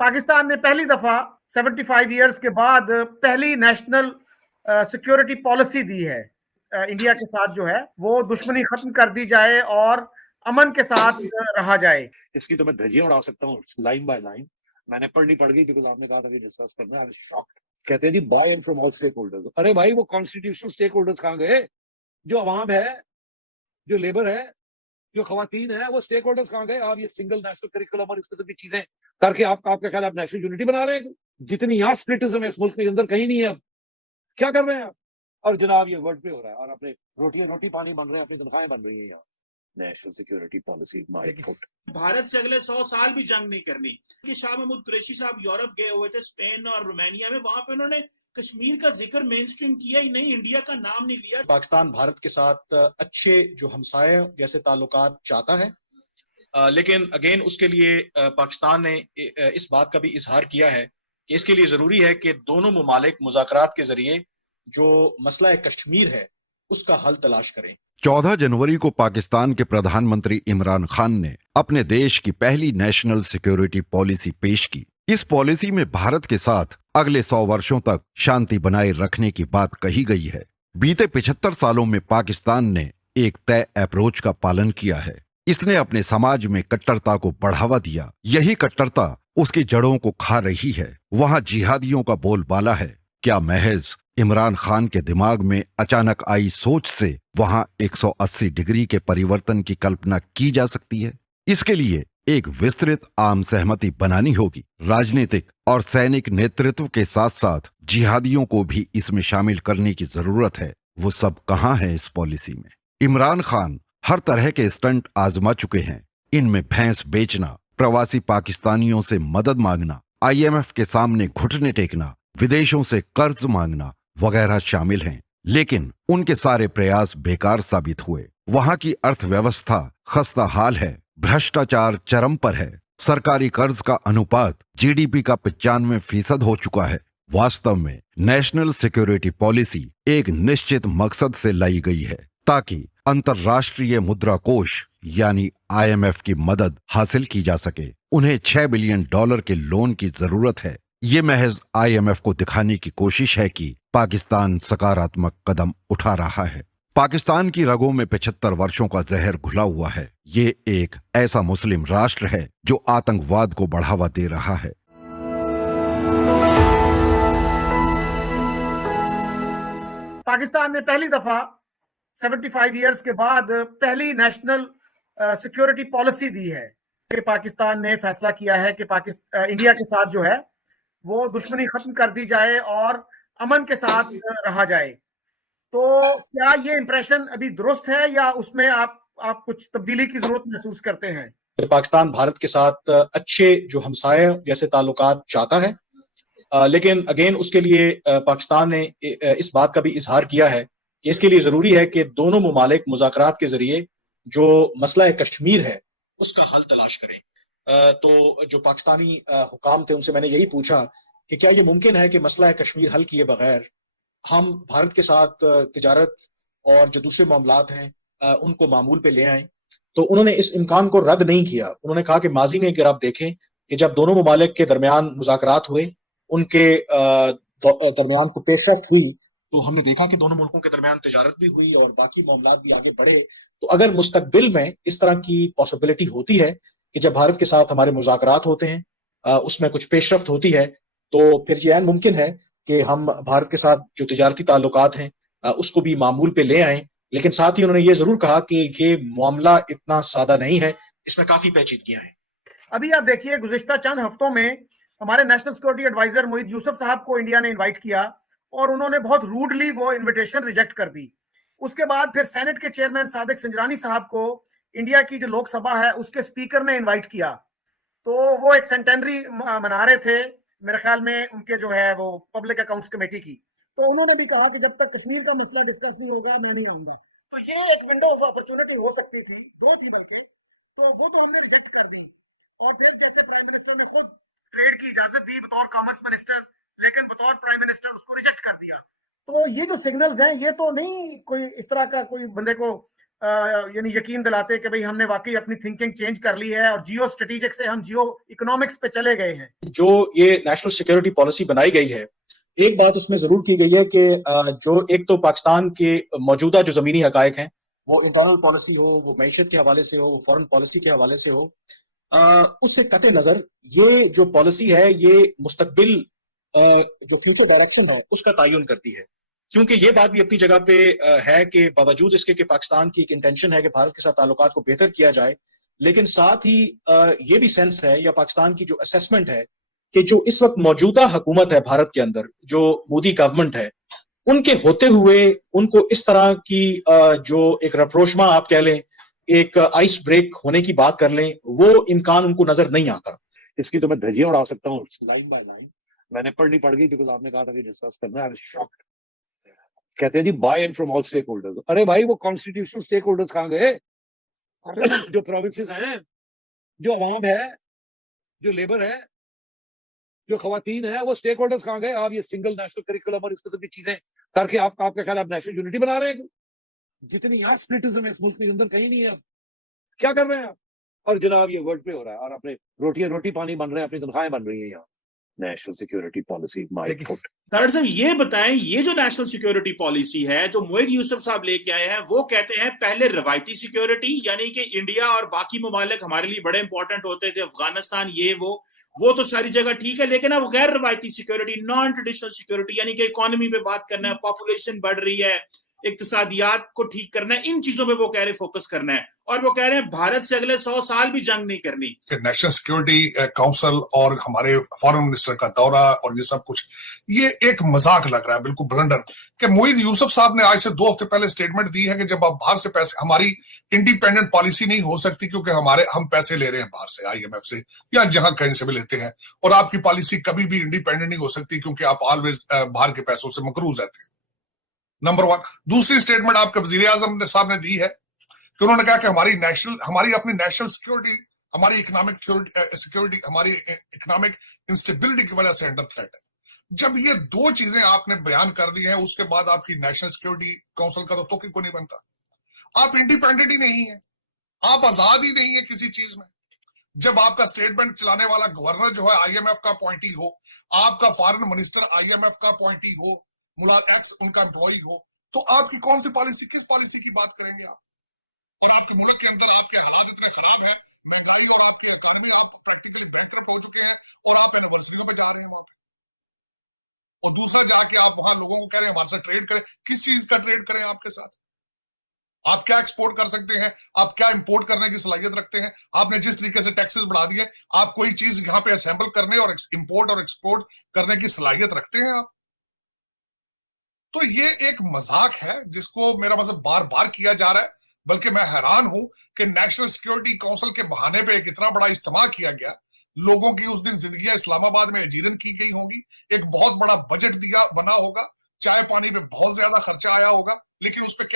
पाकिस्तान ने पहली दफा 75 इयर्स के बाद पहली नेशनल सिक्योरिटी पॉलिसी दी है इंडिया के साथ, जो है वो दुश्मनी खत्म कर दी जाए और अमन के साथ रहा जाए। इसकी तो मैं धज्जियां उड़ा सकता हूँ लाइन बाय लाइन। मैंने पढ़नी पड़ गई बिकॉज आपने कहा था कि डिस्कस करना है। I was shocked. कहते हैं जी buy in from all stakeholders. अरे भाई वो कॉन्स्टिट्यूशनल स्टेक होल्डर्स कहाँ गए? जो अवाम है, जो लेबर है, जो खवातीन है, वो स्टेक होल्डर्स कहाँ गए? आप ये सिंगल नेशनल करिकुलम और इस किस्म की चीजें करके आपका ख्याल आप नेशनल यूनिटी बना रहे हैं? जितनी यहाँ स्प्लिटिज्म है इस मुल्क के अंदर कहीं नहीं है। अब क्या कर रहे हैं आप? और जनाब ये वर्ड पे हो रहा है और अपने रोटी पानी बन रहे हैं, अपनी तनख्वाहें बन रही हैं यहाँ। National security policy my foot. Bharat से अगले 100 साल भी जंग नहीं करनी। कि शाह महमूद कुरैशी साहब यूरोप गए हुए थे, स्पेन और रोमानिया में, वहां पे उन्होंने कश्मीर का जिक्र मेन स्ट्रीम किया ही नहीं, इंडिया का नाम नहीं लिया। पाकिस्तान भारत के साथ अच्छे जो हमसाये जैसे ताल्लुकात चाहता है, लेकिन अगेन उसके लिए पाकिस्तान ने इस बात का भी इजहार किया है कि इसके लिए जरूरी है कि दोनों मुमालिक मुज़ाकरात के जरिए जो मसला कश्मीर है उसका हल तलाश करें। 14 जनवरी को पाकिस्तान के प्रधानमंत्री इमरान खान ने अपने देश की पहली नेशनल सिक्योरिटी पॉलिसी पेश की। इस पॉलिसी में भारत के साथ अगले 100 वर्षों तक शांति बनाए रखने की बात कही गई है। बीते 75 सालों में पाकिस्तान ने एक तय अप्रोच का पालन किया है। इसने अपने समाज में कट्टरता को बढ़ावा दिया। यही कट्टरता उसकी जड़ों को खा रही है। वहां जिहादियों का बोलबाला है। क्या महज इमरान खान के दिमाग में अचानक आई सोच से वहां 180 डिग्री के परिवर्तन की कल्पना की जा सकती है? इसके लिए एक विस्तृत आम सहमति बनानी होगी। राजनीतिक और सैनिक नेतृत्व के साथ साथ जिहादियों को भी इसमें शामिल करने की जरूरत है। वो सब कहां है इस पॉलिसी में? इमरान खान हर तरह के स्टंट आजमा चुके हैं। इनमें भैंस बेचना, प्रवासी पाकिस्तानियों से मदद मांगना, IMF के सामने घुटने टेकना, विदेशों से कर्ज मांगना वगैरह शामिल हैं। लेकिन उनके सारे प्रयास बेकार साबित हुए। वहां की अर्थव्यवस्था खस्ता हाल है। भ्रष्टाचार चरम पर है। सरकारी कर्ज का अनुपात GDP का 95% हो चुका है। वास्तव में नेशनल सिक्योरिटी पॉलिसी एक निश्चित मकसद से लाई गई है ताकि अंतर्राष्ट्रीय मुद्रा कोष यानी IMF की मदद हासिल की जा सके। उन्हें $6 बिलियन के लोन की जरूरत है। ये महज IMF को दिखाने की कोशिश है कि पाकिस्तान सकारात्मक कदम उठा रहा है। पाकिस्तान की रगों में 75 वर्षों का जहर घुला हुआ है। ये एक ऐसा मुस्लिम राष्ट्र है जो आतंकवाद को बढ़ावा दे रहा है। पाकिस्तान ने पहली दफा 75 इयर्स के बाद पहली नेशनल सिक्योरिटी पॉलिसी दी है कि पाकिस्तान ने फैसला किया है कि इंडिया के साथ जो है वो दुश्मनी खत्म कर दी जाए और अमन के साथ रहा जाए। तो क्या ये इंप्रेशन अभी दुरुस्त है या उसमें आप कुछ तब्दीली की जरूरत महसूस करते हैं? पाकिस्तान भारत के साथ अच्छे जो हमसाये जैसे ताल्लुकात चाहता है, लेकिन अगेन उसके लिए पाकिस्तान ने इस बात का भी इजहार किया है कि इसके लिए जरूरी है कि दोनों मुमालिक मुज़ाकरात के जरिए जो मसला कश्मीर है उसका हल तलाश करें। तो जो पाकिस्तानी हुकाम थे उनसे मैंने यही पूछा कि क्या ये मुमकिन है कि मसला कश्मीर हल किए बगैर हम भारत के साथ तिजारत और जो दूसरे मामलात हैं उनको मामूल पे ले आएं। तो उन्होंने इस इम्कान को रद्द नहीं किया। उन्होंने कहा कि माजी में अगर आप देखें कि जब दोनों मुमालिक के दरमियान मुज़ाकरात हुए, उनके दरमियान को पेशरफ्त हुई, तो हमने देखा कि दोनों मुल्कों के दरमियान तिजारत भी हुई और बाकी मामलात भी आगे बढ़े। तो अगर मुस्तकबिल में इस तरह की पॉसिबिलिटी होती है कि जब भारत के साथ हमारे मुज़ाकरात होते हैं उसमें कुछ पेशरफ्त होती है, तो फिर ये मुमकिन है कि हम भारत के साथ जो तिजारती ताल्लुकात हैं उसको भी मामूल पे ले आएं। लेकिन साथ ही उन्होंने ये जरूर कहा कि ये मामला इतना सादा नहीं है, इसमें काफी पेचीदगियां हैं। अभी आप देखिए, गुज़िश्ता चंद हफ्तों में हमारे नेशनल सिक्योरिटी एडवाइजर मोहित यूसुफ साहब को इंडिया ने इन्वाइट किया और उन्होंने बहुत रूडली वो इन्विटेशन रिजेक्ट कर दी। उसके बाद फिर सेनेट के चेयरमैन सादिक संजरानी साहब को इंडिया की जो लोकसभा है उसके स्पीकर ने इन्वाइट किया। तो वो एक सेंटेनरी मना रहे थे मेरे ख्याल में उनके जो है वो पब्लिक अकाउंट्स कमेटी की। तो उन्होंने भी कहा कि जब तक कश्मीर का मसला डिस्कस नहीं होगा मैं नहीं आऊंगा। तो ये एक विंडो ऑफ अपॉर्चुनिटी हो सकती थी, 2 थी बल्कि, तो वो तो हमने रिजेक्ट कर दी। और फिर जैसे प्राइम मिनिस्टर ने खुद ट्रेड की इजाजत दी बतौर कॉमर्स मिनिस्टर, लेकिन बतौर प्राइम मिनिस्टर उसको रिजेक्ट कर दिया। तो ये जो सिग्नल्स हैं ये तो नहीं कोई इस तरह का कोई बंदे को यानी यकीन दिलाते कि भाई हमने वाकई अपनी थिंकिंग चेंज कर ली है और जियो स्ट्रेटेजिक से हम जियो इकोनॉमिक्स पे चले गए हैं। जो ये नेशनल सिक्योरिटी पॉलिसी बनाई गई है, एक बात उसमें जरूर की गई है कि जो एक तो पाकिस्तान के मौजूदा जो जमीनी हकायक हैं, वो इंटरनल पॉलिसी हो, वो मैशत के हवाले से हो, वो फॉरेन पॉलिसी के हवाले से हो, उससे कते नजर ये जो पॉलिसी है ये मुस्तकबिल जो फ्यूचर डायरेक्शन है उसका तयन करती है। क्योंकि ये बात भी अपनी जगह पे है कि बावजूद इसके कि पाकिस्तान की एक इंटेंशन है कि भारत के साथ ताल्लुकात को बेहतर किया जाए, लेकिन साथ ही ये भी सेंस है या पाकिस्तान की जो असेसमेंट है कि जो इस वक्त मौजूदा हुकूमत है भारत के अंदर, जो मोदी गवर्नमेंट है, उनके होते हुए उनको इस तरह की जो एक रप्रोशमा आप कह लें, एक आइस ब्रेक होने की बात कर लें, वो इम्कान उनको नजर नहीं आता। इसकी तो मैं धज्जियां उड़ा सकता हूँ लाइन बाय लाइन। मैंने पढ़ गई बिकॉज आपने कहा था कि डिस्कस करना है। I was shocked. कहते हैं जी buy in from all stakeholders. अरे भाई वो कॉन्स्टिट्यूशनल स्टेक होल्डर्स कहां गए? जो प्रोविंसेस हैं, जो अवाम है, जो लेबर है, जो खवातीन है, वो स्टेक होल्डर्स कहां गए? आप ये सिंगल नेशनल करिकुलम और इस किस्म की चीजें करके आपका ख्याल आप नेशनल यूनिटी बना रहे हैं? जितनी यहाँ स्प्लिटिज्म है इस मुल्क के अंदर कहीं नहीं है। अब क्या कर रहे हैं आप? और जनाब ये वर्ड प्ले हो रहा है और अपने रोटी पानी बन रहे हैं, अपनी तनख्वाहें बन रही है यहाँ। National security policy my foot. Tarar साहब ये बताएं, ये जो नेशनल सिक्योरिटी पॉलिसी है जो मोईद यूसुफ साहब लेके आए हैं, वो कहते हैं पहले रवायती सिक्योरिटी यानी कि इंडिया और बाकी ममालिक हमारे लिए बड़े इंपॉर्टेंट होते थे, अफगानिस्तान ये वो तो सारी जगह ठीक है, लेकिन अब गैर रवायती सिक्योरिटी, नॉन ट्रेडिशनल सिक्योरिटी यानी कि इकोनॉमी पे बात करना है, पॉपुलेशन बढ़ रही है, इक्तिसादियात को ठीक करना है, इन चीजों पे वो कह रहे फोकस करना है। और वो कह रहे हैं भारत से अगले 100 साल भी जंग नहीं करनी। नेशनल सिक्योरिटी काउंसिल और हमारे फॉरेन मिनिस्टर का दौरा और ये सब कुछ, ये एक मजाक लग रहा है, बिल्कुल ब्लंडर। कि मोईद यूसुफ साहब ने आज से 2 हफ्ते पहले स्टेटमेंट दी है कि जब आप बाहर से पैसे, हमारी इंडिपेंडेंट पॉलिसी नहीं हो सकती क्योंकि हम पैसे ले रहे हैं बाहर से, IMF से या जहां कहीं से भी लेते हैं, और आपकी पॉलिसी कभी भी इंडिपेंडेंट नहीं हो सकती क्योंकि आप ऑलवेज बाहर के पैसों से मकरूज रहते हैं। नंबर 1। दूसरी स्टेटमेंट आपके वजीर आजम साहब ने दी है कि उन्होंने कहा कि हमारी अपनी नेशनल सिक्योरिटी, हमारी इकोनॉमिक सिक्योरिटी, हमारी इकोनॉमिक इंस्टेबिलिटी की वजह से अंडर थ्रेट है। जब ये 2 चीजें आपने बयान कर दी हैं, उसके बाद आपकी नेशनल सिक्योरिटी काउंसिल का तो को नहीं बनता। आप इंडिपेंडेंट ही नहीं है, आप आजाद ही नहीं है किसी चीज में। जब आपका स्टेट बैंक चलाने वाला गवर्नर जो है IMF का अपॉइंटी हो, आपका फॉरेन मिनिस्टर IMF का अपॉइंटी हो, एक्स उनका एम्प्लॉई हो, तो आपकी कौन सी पॉलिसी, किस पॉलिसी की बात करेंगे आप? और आपके मुल्क के अंदर आपके हालात इतने खराब हैं, महंगाई और आपकी इकोनॉमी, आप प्रैक्टिकली बैंकरप्ट हो चुके हैं और आप एनिवर्सरियों पे जा रहे हैं वहां पे। और दूसरा जाके आप वहां लोगों को कह रहे हैं हमारे साथ ट्रेड करें। किस चीज का ट्रेड करें आपके साथ? आप क्या एक्सपोर्ट कर सकते हैं? आप क्या इंपोर्ट करने की सलाहियत रखते हैं? आपने जिस तरीके से टैक्सेस बढ़ा दिए, आप कोई चीज यहां पे असेंबल करने और इंपोर्ट और एक्सपोर्ट करने की सलाहियत रखते हैं आप? तो ये एक मजाक है जिसको मेरा मतलब बार बार किया जा रहा है। बल्कि मैं हैरान हूं कि नेशनल सिक्योरिटी काउंसिल के बहाने पे एक इतना बड़ा इज्तिमा किया गया, लोगों की उस दिन जिंदगियां इस्लामाबाद में अजीरन की गई होंगी, एक बहुत बड़ा बजट बना होगा, चाय पानी पे बहुत ज्यादा खर्चा आया होगा, लेकिन उस पर क्या